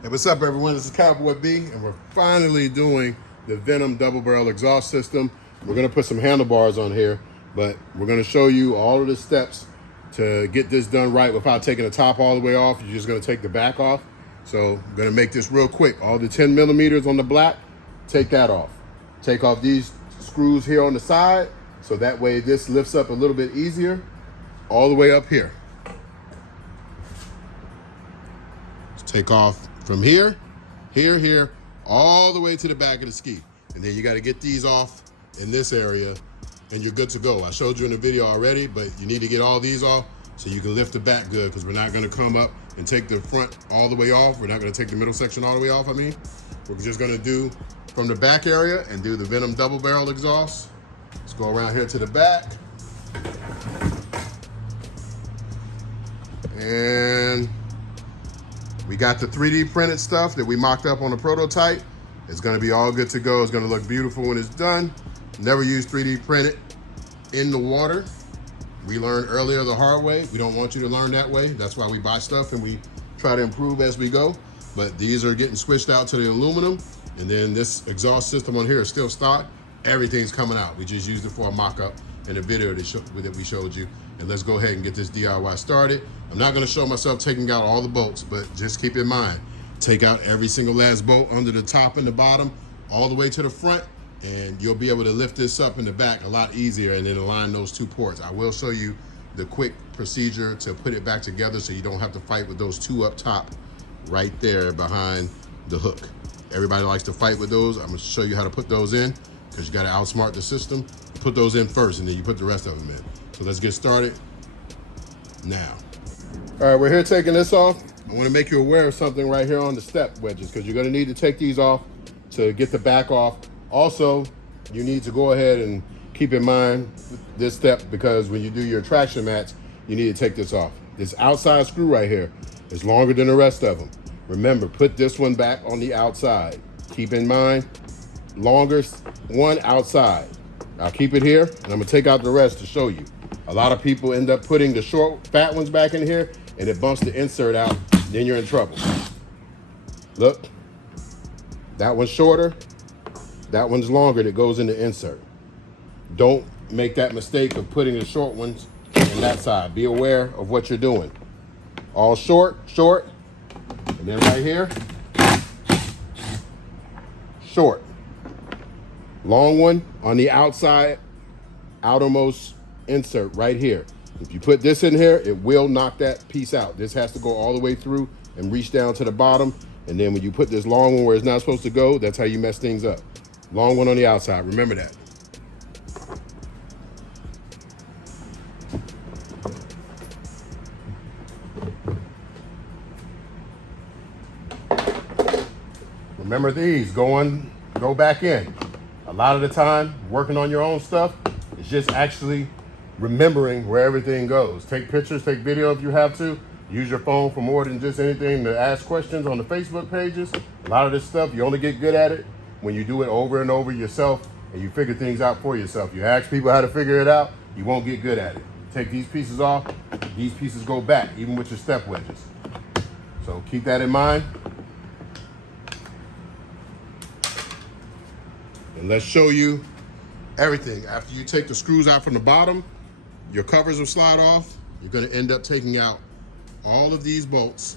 Hey, what's up, everyone? This is Cowboy B, and we're finally doing the Venom double barrel exhaust system. We're going to put some handlebars on here, but we're going to show you all of the steps to get this done right without taking the top all the way off. You're just going to take the back off. So I'm going to make this real quick. All the 10 millimeters on the black, take that off. Take off these screws here on the side, so that way this lifts up a little bit easier all the way up here. Take off from here, here, all the way to the back of the ski. And then you got to get these off in this area and you're good to go. I showed you in the video already, but you need to get all these off so you can lift the back good, because we're not going to come up and take the front all the way off. We're not going to take the middle section all the way off, we're just going to do from the back area and do the Venom double barrel exhaust. Let's go around here to the back. And we got the 3D printed stuff that we mocked up on the prototype. It's gonna be all good to go. It's gonna look beautiful when it's done. Never use 3D printed in the water. We learned earlier the hard way. We don't want you to learn that way. That's why we buy stuff and we try to improve as we go. But these are getting switched out to the aluminum. And then this exhaust system on here is still stock. Everything's coming out. We just used it for a mock-up in the video that we showed you. And let's go ahead and get this DIY started. I'm not gonna show myself taking out all the bolts, but just keep in mind, take out every single last bolt under the top and the bottom, all the way to the front, and you'll be able to lift this up in the back a lot easier and then align those two ports. I will show you the quick procedure to put it back together so you don't have to fight with those two up top right there behind the hook. Everybody likes to fight with those. I'm gonna show you how to put those in, because you gotta outsmart the system. Put those in first and then you put the rest of them in. So let's get started now. All right, we're here taking this off. I want to make you aware of something right here on the step wedges, because you're going to need to take these off to get the back off. Also, you need to go ahead and keep in mind this step, because when you do your traction mats, you need to take this off. This outside screw right here is longer than the rest of them. Remember, put this one back on the outside. Keep in mind, longer one outside. I'll keep it here, and I'm gonna take out the rest to show you. A lot of people end up putting the short, fat ones back in here, and it bumps the insert out, then you're in trouble. Look, that one's shorter, that one's longer that goes in the insert. Don't make that mistake of putting the short ones on that side. Be aware of what you're doing. All short, and then right here, short. Long one on the outside, outermost insert right here. If you put this in here, it will knock that piece out. This has to go all the way through and reach down to the bottom. And then when you put this long one where it's not supposed to go, that's how you mess things up. Long one on the outside, remember that. Remember these, go back in. A lot of the time, working on your own stuff, it's just actually remembering where everything goes. Take pictures, take video if you have to. Use your phone for more than just anything to ask questions on the Facebook pages. A lot of this stuff, you only get good at it when you do it over and over yourself and you figure things out for yourself. You ask people how to figure it out, you won't get good at it. Take these pieces off, these pieces go back, even with your step wedges. So keep that in mind. And let's show you everything. After you take the screws out from the bottom, your covers will slide off. You're gonna end up taking out all of these bolts.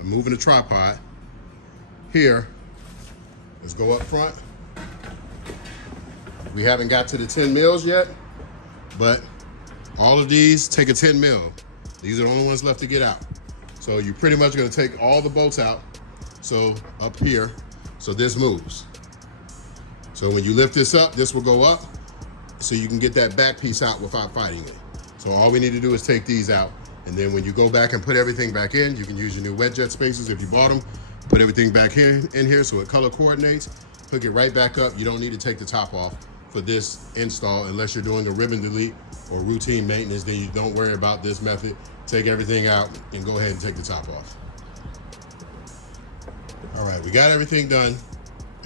I'm moving the tripod. Here, let's go up front. We haven't got to the 10 mils yet, but all of these take a 10 mil. These are the only ones left to get out. So you're pretty much gonna take all the bolts out. So up here, so this moves. So when you lift this up, this will go up so you can get that back piece out without fighting it. So all we need to do is take these out. And then when you go back and put everything back in, you can use your new wet jet spacers if you bought them. Put everything back in here so it color coordinates. Hook it right back up. You don't need to take the top off for this install unless you're doing a ribbon delete or routine maintenance. Then you don't worry about this method. Take everything out and go ahead and take the top off. All right, we got everything done.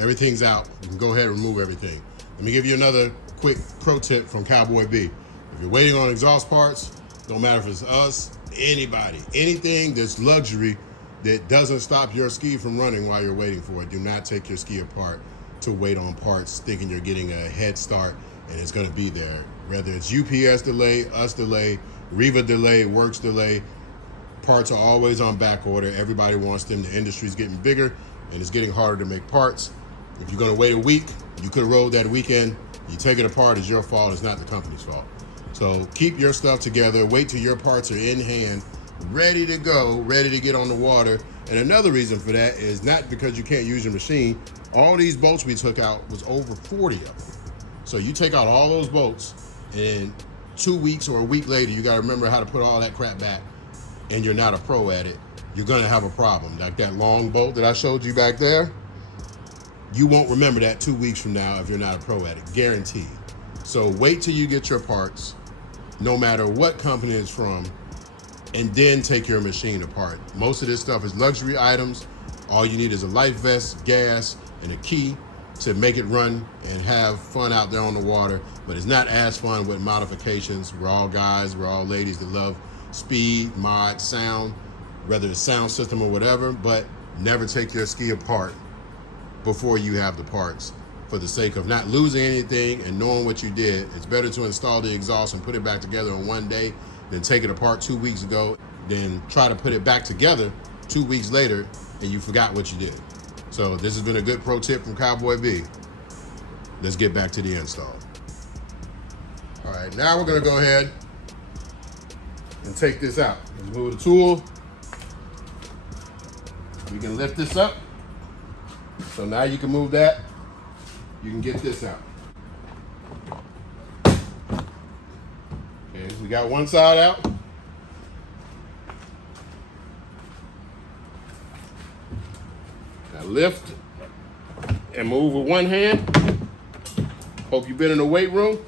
Everything's out. You can go ahead and remove everything. Let me give you another quick pro tip from Cowboy B. If you're waiting on exhaust parts, don't matter if it's us, anybody, anything that's luxury, that doesn't stop your ski from running while you're waiting for it. Do not take your ski apart to wait on parts thinking you're getting a head start and it's gonna be there. Whether it's UPS delay, us delay, Riva delay, Works delay, parts are always on back order. Everybody wants them. The industry's getting bigger and it's getting harder to make parts. If you're gonna wait a week, you could have rolled that weekend. You take it apart, it's your fault, it's not the company's fault. So keep your stuff together, wait till your parts are in hand, ready to go, ready to get on the water. And another reason for that is not because you can't use your machine. All these bolts we took out was over 40 of them. So you take out all those bolts and 2 weeks or a week later, you gotta remember how to put all that crap back and you're not a pro at it, you're gonna have a problem. Like that long bolt that I showed you back there, you won't remember that 2 weeks from now if you're not a pro at it, guaranteed. So wait till you get your parts, no matter what company it's from, and then take your machine apart. Most of this stuff is luxury items. All you need is a life vest, gas, and a key to make it run and have fun out there on the water. But it's not as fun with modifications. We're all guys, we're all ladies that love speed, mod, sound, whether it's sound system or whatever, but never take your ski apart before you have the parts. For the sake of not losing anything and knowing what you did, it's better to install the exhaust and put it back together in one day than take it apart 2 weeks ago, then try to put it back together 2 weeks later and you forgot what you did. So this has been a good pro tip from Cowboy B. Let's get back to the install. All right, now we're gonna go ahead and take this out. Let's move the tool. We can lift this up. So now you can move that. You can get this out. Okay, we got one side out. Now lift and move with one hand. Hope you've been in the weight room.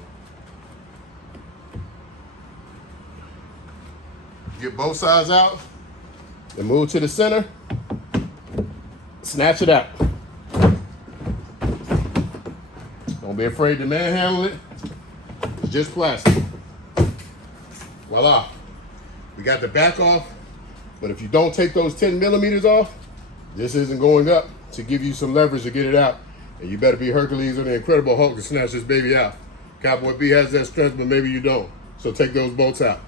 Get both sides out and move to the center. Snatch it out. Don't be afraid to manhandle it. It's just plastic. Voila. We got the back off, but if you don't take those 10 millimeters off, this isn't going up to give you some leverage to get it out. And you better be Hercules or the Incredible Hulk to snatch this baby out. Cowboy B has that strength, but maybe you don't. So take those bolts out.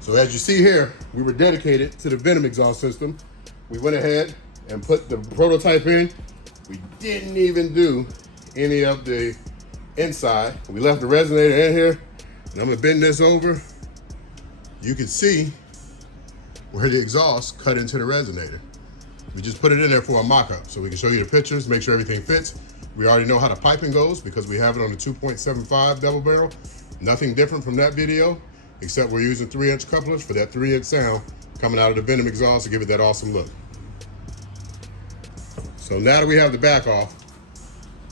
So as you see here, we were dedicated to the Venom exhaust system. We went ahead and put the prototype in. We didn't even do any of the inside. We left the resonator in here, and I'm gonna bend this over. You can see where the exhaust cut into the resonator. We just put it in there for a mock-up so we can show you the pictures, make sure everything fits. We already know how the piping goes because we have it on the 2.75 double barrel. Nothing different from that video, except we're using 3-inch couplers for that 3-inch sound coming out of the Venom exhaust to give it that awesome look. So now that we have the back off,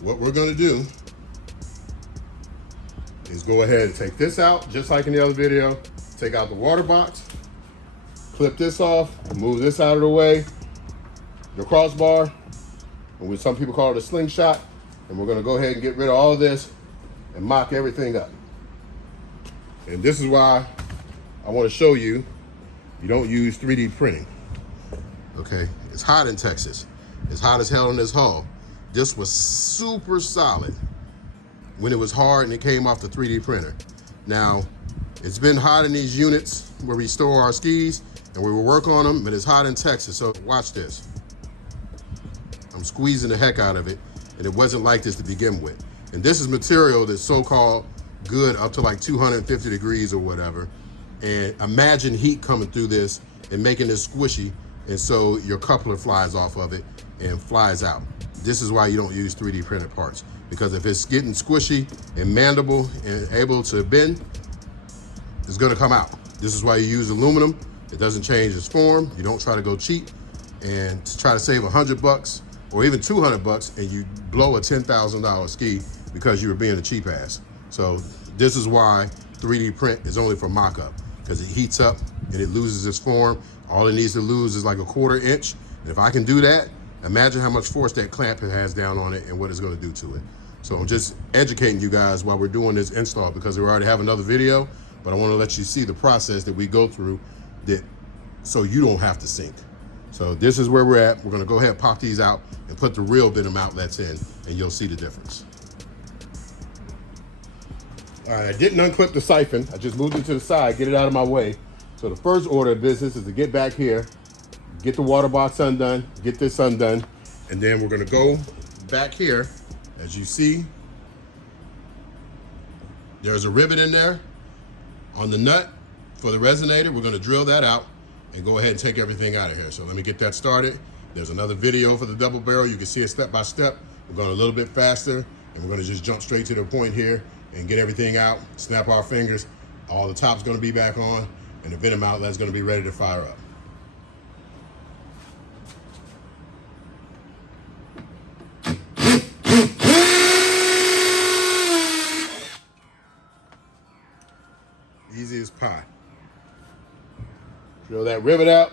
what we're gonna do is go ahead and take this out, just like in the other video, take out the water box, clip this off, move this out of the way, the crossbar, and some people call it a slingshot, and we're gonna go ahead and get rid of all of this and mock everything up. And this is why I wanna show you, you don't use 3D printing, okay? It's hot in Texas. It's hot as hell in this hull. This was super solid when it was hard and it came off the 3D printer. Now, it's been hot in these units where we store our skis and we will work on them, but it's hot in Texas, so watch this. I'm squeezing the heck out of it, and it wasn't like this to begin with. And this is material that's so-called good up to like 250 degrees or whatever. And imagine heat coming through this and making this squishy, and so your coupler flies off of it and flies out. This is why you don't use 3D printed parts, because if it's getting squishy and mandible and able to bend, it's gonna come out. This is why you use aluminum. It doesn't change its form. You don't try to go cheap and to try to save $100 or even $200 and you blow a $10,000 ski because you were being a cheap ass. So this is why 3D print is only for mock-up, because it heats up and it loses its form. All it needs to lose is like a 1/4 inch. And if I can do that, imagine how much force that clamp has down on it and what it's gonna do to it. So I'm just educating you guys while we're doing this install, because we already have another video, but I wanna let you see the process that we go through that so you don't have to sink. So this is where we're at. We're gonna go ahead and pop these out and put the real Venom outlets in, and you'll see the difference. All right, I didn't unclip the siphon. I just moved it to the side, get it out of my way. So the first order of business is to get back here, get the water box undone, get this undone, and then we're gonna go back here. As you see, there's a rivet in there on the nut for the resonator. We're gonna drill that out and go ahead and take everything out of here. So let me get that started. There's another video for the double barrel. You can see it step by step. We're going a little bit faster, and we're gonna just jump straight to the point here and get everything out, snap our fingers. All the top's gonna be back on, and the Venom outlet's gonna be ready to fire up. Easy as pie. Drill that rivet out,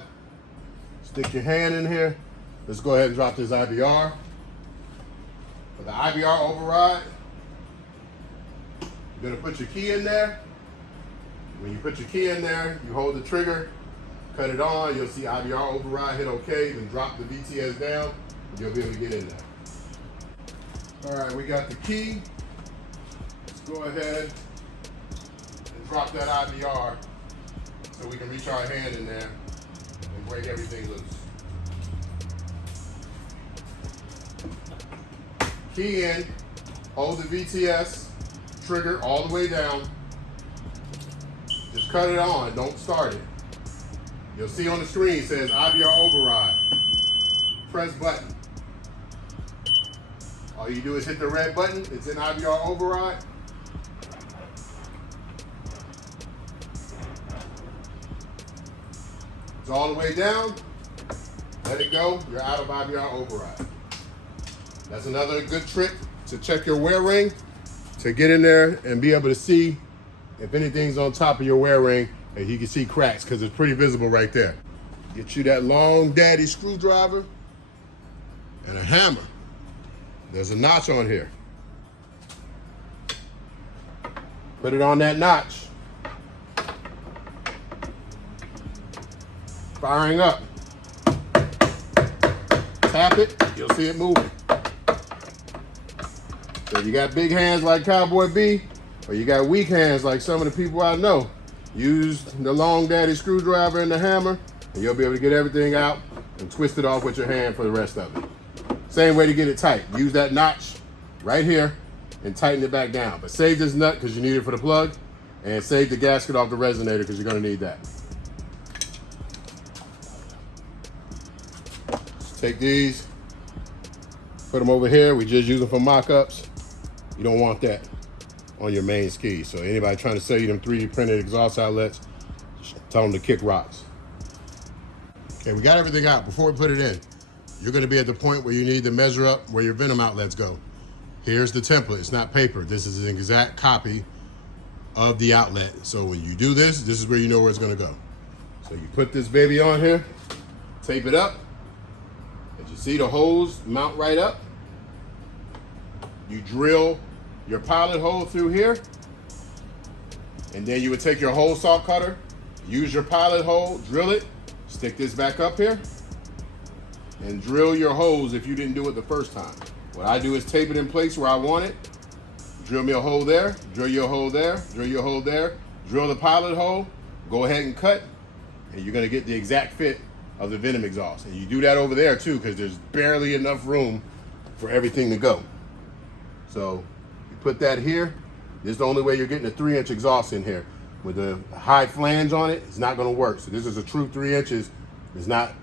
stick your hand in here. Let's go ahead and drop this IBR. For the IBR override, you're gonna put your key in there. When you put your key in there, you hold the trigger, cut it on, you'll see IBR override, hit OK, then drop the VTS down, and you'll be able to get in there. All right, we got the key. Let's go ahead and drop that IBR so we can reach our hand in there and break everything loose. Key in, hold the VTS, trigger all the way down. Just cut it on, don't start it. You'll see on the screen it says IBR override. Press button. All you do is hit the red button, it's in IBR override. It's all the way down. Let it go, you're out of IBR override. That's another good trick to check your wear ring, to get in there and be able to see if anything's on top of your wear ring, and you can see cracks because it's pretty visible right there. Get you that long daddy screwdriver and a hammer. There's a notch on here. Put it on that notch. Firing up. Tap it, you'll see it moving. So if you got big hands like Cowboy B, or you got weak hands like some of the people I know, use the long daddy screwdriver and the hammer, and you'll be able to get everything out and twist it off with your hand for the rest of it. Same way to get it tight. Use that notch right here and tighten it back down. But save this nut because you need it for the plug, and save the gasket off the resonator because you're gonna need that. Just take these, put them over here. We just use them for mock-ups. You don't want that on your main ski. So anybody trying to sell you them 3D printed exhaust outlets, just tell them to kick rocks. Okay, we got everything out. Before we put it in, you're gonna be at the point where you need to measure up where your Venom outlets go. Here's the template, it's not paper. This is an exact copy of the outlet. So when you do this, this is where you know where it's gonna go. So you put this baby on here, tape it up. As you see, the holes mount right up. You drill your pilot hole through here, and then you would take your hole saw cutter, use your pilot hole, drill it, stick this back up here, and drill your holes if you didn't do it the first time. What I do is tape it in place where I want it, drill me a hole there, drill your hole there, drill your hole there, drill the pilot hole, go ahead and cut, and you're gonna get the exact fit of the Venom exhaust. And you do that over there too, because there's barely enough room for everything to go. So you put that here. This is the only way you're getting a 3-inch exhaust in here. With the high flange on it, it's not gonna work. So this is a true 3 inches. It's not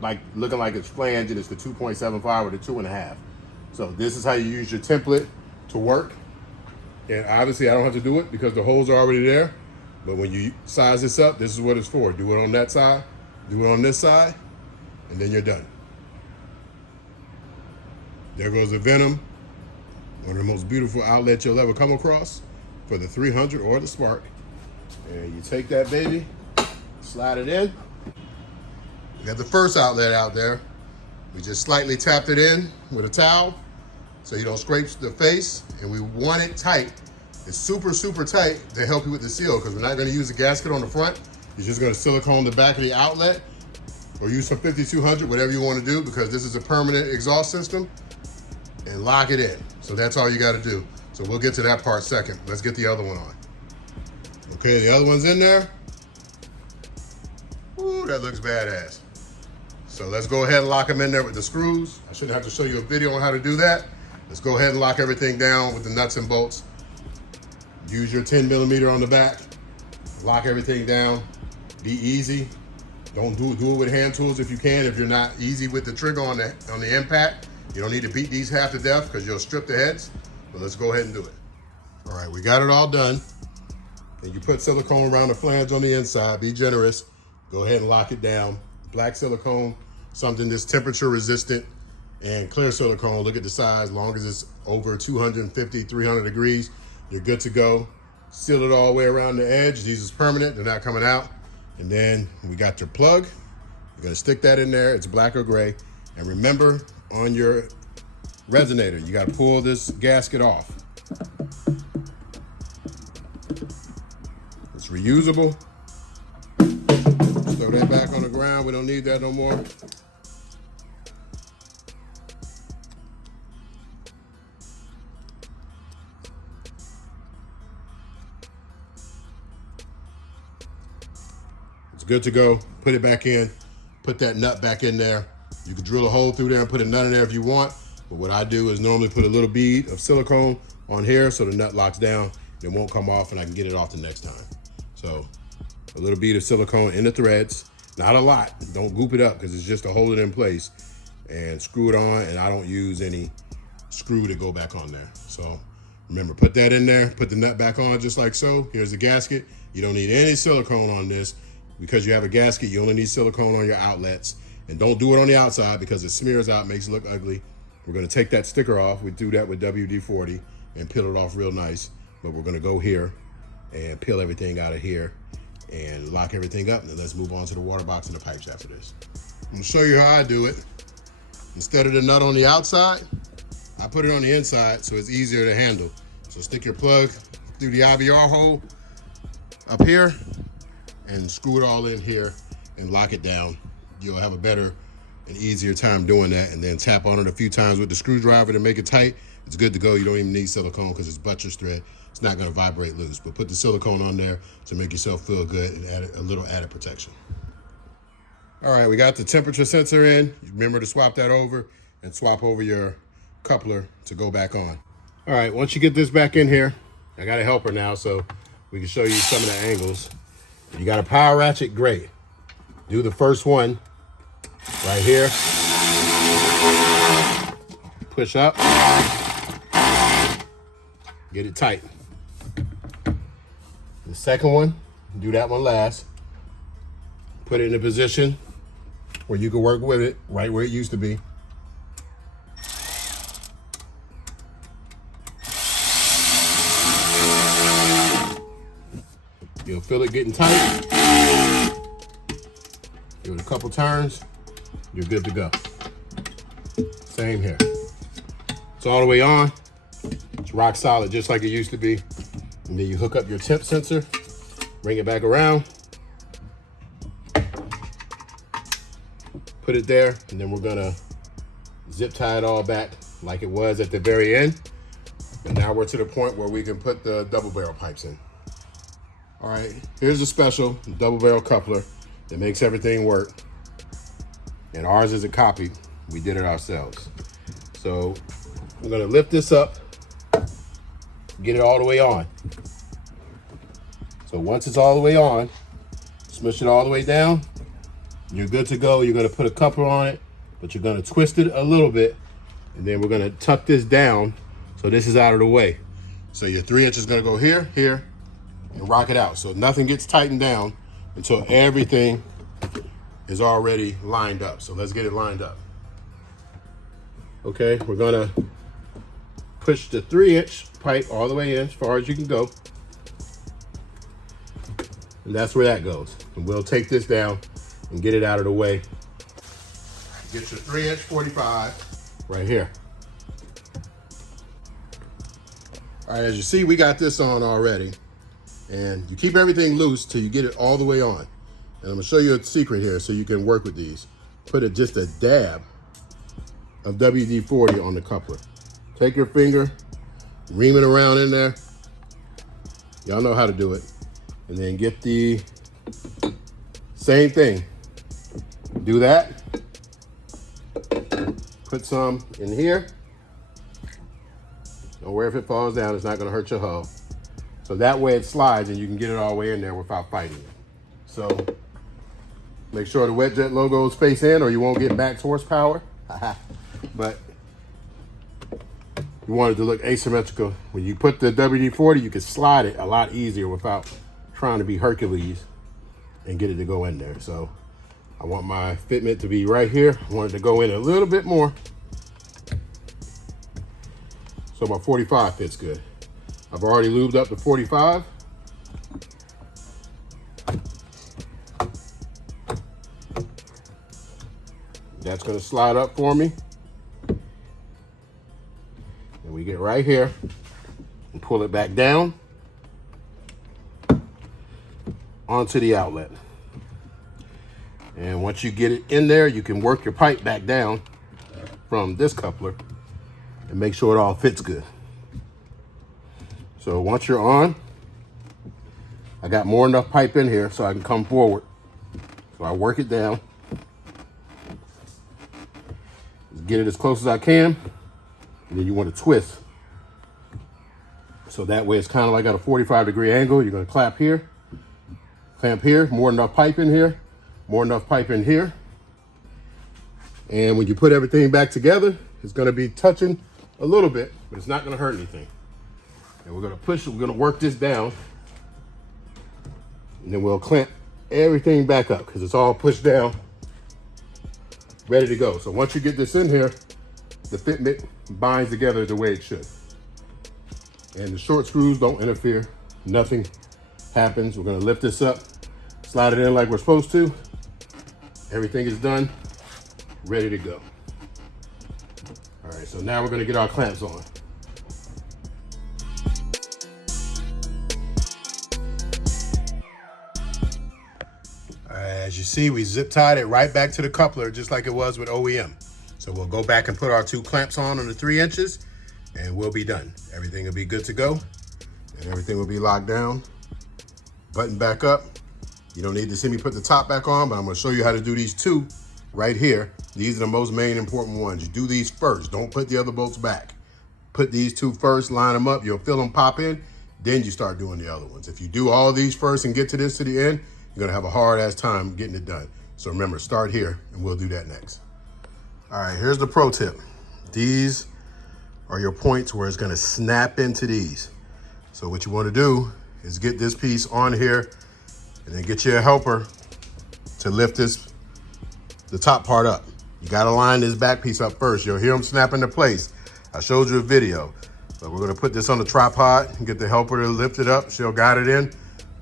like looking like it's flanged, and it's the 2.75 or the 2.5. So this is how you use your template to work. And obviously I don't have to do it because the holes are already there. But when you size this up, this is what it's for. Do it on that side, do it on this side, and then you're done. There goes the Venom. One of the most beautiful outlets you'll ever come across for the 300 or the Spark. And you take that baby, slide it in. We got the first outlet out there. We just slightly tapped it in with a towel so you don't scrape the face, and we want it tight. It's super, super tight to help you with the seal because we're not gonna use the gasket on the front You're just gonna silicone the back of the outlet or use some 5200, whatever you wanna do, because this is a permanent exhaust system, and lock it in. So that's all you gotta do. So we'll get to that part second. Let's get the other one on. Okay, the other one's in there. Ooh, that looks badass. So let's go ahead and lock them in there with the screws. I shouldn't have to show you a video on how to do that. Let's go ahead and lock everything down with the nuts and bolts. Use your 10mm on the back. Lock everything down. Be easy. Don't do it with hand tools if you can. If you're not easy with the trigger on the impact, you don't need to beat these half to death because you'll strip the heads. But let's go ahead and do it. All right, we got it all done. And you put silicone around the flange on the inside. Be generous. Go ahead and lock it down. Black silicone, something that's temperature resistant, and clear silicone. Look at the size. As long as it's over 250, 300 degrees, you're good to go. Seal it all the way around the edge. These is permanent. They're not coming out. And then we got your plug. You're gonna stick that in there. It's black or gray. And remember, on your resonator, you gotta pull this gasket off. It's reusable. Throw that back on the ground. We don't need that no more. It's good to go. Put it back in. Put that nut back in there. You can drill a hole through there and put a nut in there if you want. But what I do is normally put a little bead of silicone on here so the nut locks down. It won't come off and I can get it off the next time. So a little bead of silicone in the threads. Not a lot. Don't goop it up because it's just to hold it in place. And screw it on, and I don't use any screw to go back on there. So remember, put that in there. Put the nut back on just like so. Here's the gasket. You don't need any silicone on this. Because you have a gasket, you only need silicone on your outlets. And don't do it on the outside because it smears out, makes it look ugly. We're gonna take that sticker off. We do that with WD-40 and peel it off real nice. But we're gonna go here and peel everything out of here and lock everything up. And then let's move on to the water box and the pipes after this. I'm gonna show you how I do it. Instead of the nut on the outside, I put it on the inside so it's easier to handle. So stick your plug through the IBR hole up here and screw it all in here and lock it down. You'll have a better and easier time doing that, and then tap on it a few times with the screwdriver to make it tight. It's good to go. You don't even need silicone because it's buttress thread. It's not gonna vibrate loose, but put the silicone on there to make yourself feel good and add a little added protection. All right, we got the temperature sensor in. Remember to swap that over and swap over your coupler to go back on. All right, once you get this back in here, I got a helper now so we can show you some of the angles. You got a power ratchet, great. Do the first one right here. Push up. Get it tight. The second one, do that one last. Put it in a position where you can work with it right where it used to be. You'll feel it getting tight. Give it a couple turns, you're good to go. Same here. It's all the way on. It's rock solid, just like it used to be. And then you hook up your temp sensor, bring it back around, put it there, and then we're gonna zip tie it all back like it was at the very end. And now we're to the point where we can put the double barrel pipes in. All right, here's a special double barrel coupler that makes everything work. And ours is a copy. We did it ourselves. So I'm gonna lift this up, get it all the way on. So once it's all the way on, smush it all the way down, you're good to go. You're gonna put a coupler on it, but you're gonna twist it a little bit, and then we're gonna tuck this down so this is out of the way. So your 3-inch is gonna go here, here, and rock it out. So nothing gets tightened down until everything is already lined up. So let's get it lined up. Okay, we're gonna push the 3-inch pipe all the way in as far as you can go. And that's where that goes. And we'll take this down and get it out of the way. Get your 3-inch 45 right here. All right, as you see, we got this on already. And you keep everything loose till you get it all the way on. And I'm gonna show you a secret here so you can work with these. Put just a dab of WD-40 on the coupler. Take your finger, ream it around in there. Y'all know how to do it. And then get the same thing. Do that. Put some in here. Don't worry if it falls down, it's not gonna hurt your hull. So that way it slides and you can get it all the way in there without fighting it. So make sure the Wet Jet logo is face in or you won't get max horsepower. But you want it to look asymmetrical. When you put the WD-40, you can slide it a lot easier without trying to be Hercules and get it to go in there. So I want my fitment to be right here. I want it to go in a little bit more. So my 45 fits good. I've already lubed up the 45. That's gonna slide up for me. And we get right here and pull it back down onto the outlet. And once you get it in there, you can work your pipe back down from this coupler and make sure it all fits good. So once you're on, I got more enough pipe in here so I can come forward. So I work it down. Get it as close as I can. And then you want to twist. So that way it's kind of like at a 45-degree angle. You're going to clamp here, more enough pipe in here, more enough pipe in here. And when you put everything back together, it's going to be touching a little bit, but it's not going to hurt anything. And we're going to push it, we're going to work this down. And then we'll clamp everything back up because it's all pushed down, ready to go. So once you get this in here, the fitment binds together the way it should. And the short screws don't interfere. Nothing happens. We're going to lift this up, slide it in like we're supposed to. Everything is done, ready to go. All right, so now we're going to get our clamps on. All right, as you see, we zip tied it right back to the coupler just like it was with OEM. So we'll go back and put our 2 clamps on the 3 inches and we'll be done. Everything will be good to go and everything will be locked down. Button back up. You don't need to see me put the top back on, but I'm gonna show you how to do these 2 right here. These are the most main important ones. You do these first. Don't put the other bolts back. Put these 2 first, line them up. You'll feel them pop in. Then you start doing the other ones. If you do all these first and get to this to the end, you're gonna have a hard ass time getting it done. So remember, start here and we'll do that next. All right, here's the pro tip. These are your points where it's gonna snap into these. So what you wanna do is get this piece on here and then get you a helper to lift the top part up. You gotta line this back piece up first. You'll hear them snap into place. I showed you a video, but we're gonna put this on the tripod and get the helper to lift it up. She'll guide it in.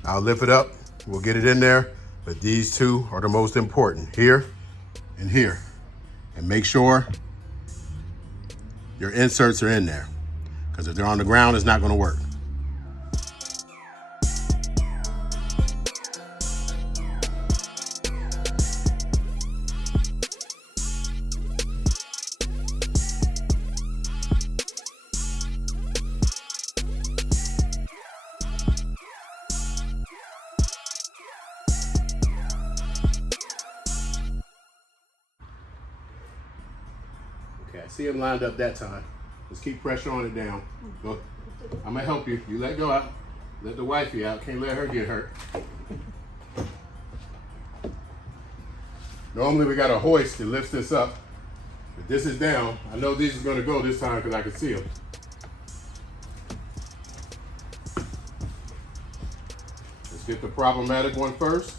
I'll lift it up. We'll get it in there. But these 2 are the most important, here and here. And make sure your inserts are in there, because if they're on the ground, it's not gonna work. Okay, I see him lined up that time. Let's keep pressure on it down. Go. I'm gonna help you. You let go out. Let the wifey out. Can't let her get hurt. Normally we got a hoist that lifts this up, but this is down. I know these is gonna go this time because I can see them. Let's get the problematic one first.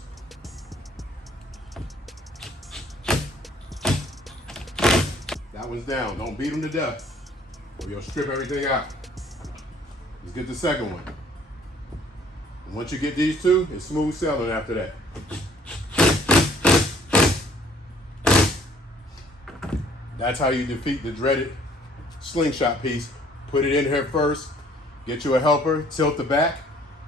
That one's down. Don't beat them to death or you'll strip everything out. Let's get the second one. And once you get these 2, it's smooth sailing after that. That's how you defeat the dreaded slingshot piece. Put it in here first, get you a helper, tilt the back.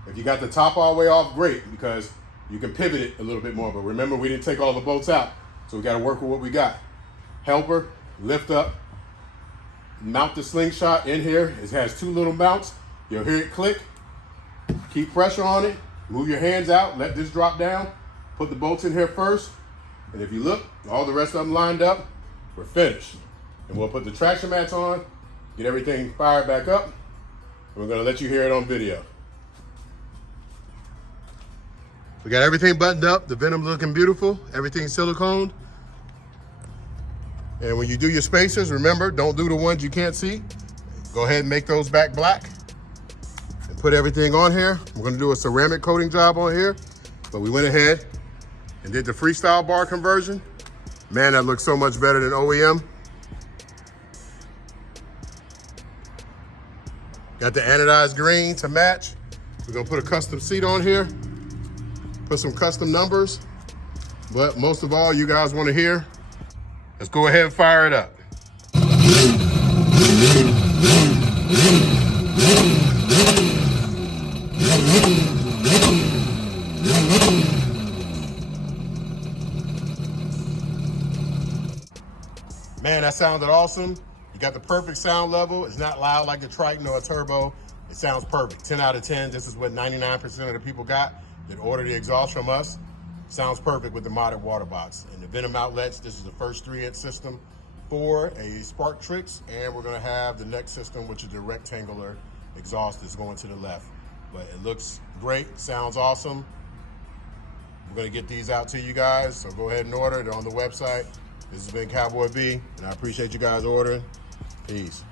If you got the top all the way off, great, because you can pivot it a little bit more. But remember, we didn't take all the bolts out, so we got to work with what we got. Helper, lift up, mount the slingshot in here. It has 2 little mounts. You'll hear it click. Keep pressure on it. Move your hands out. Let this drop down. Put the bolts in here first. And if you look, all the rest of them lined up, we're finished. And we'll put the traction mats on, get everything fired back up, and we're gonna let you hear it on video. We got everything buttoned up, the Venom looking beautiful, everything siliconed. And when you do your spacers, remember, don't do the ones you can't see. Go ahead and make those back black and put everything on here. We're gonna do a ceramic coating job on here, but we went ahead and did the freestyle bar conversion. Man, that looks so much better than OEM. Got the anodized green to match. We're gonna put a custom seat on here, put some custom numbers, but most of all, you guys wanna hear, let's go ahead and fire it up. Man, that sounded awesome. You got the perfect sound level. It's not loud like a Triton or a Turbo. It sounds perfect. 10 out of 10. This is what 99% of the people got that ordered the exhaust from us. Sounds perfect with the modded water box. And the Venom outlets, this is the first 3-inch system for a Spark Tricks, and we're gonna have the next system, which is the rectangular exhaust that's going to the left. But it looks great, sounds awesome. We're gonna get these out to you guys, so go ahead and order. They're on the website. This has been Cowboy B, and I appreciate you guys ordering. Peace.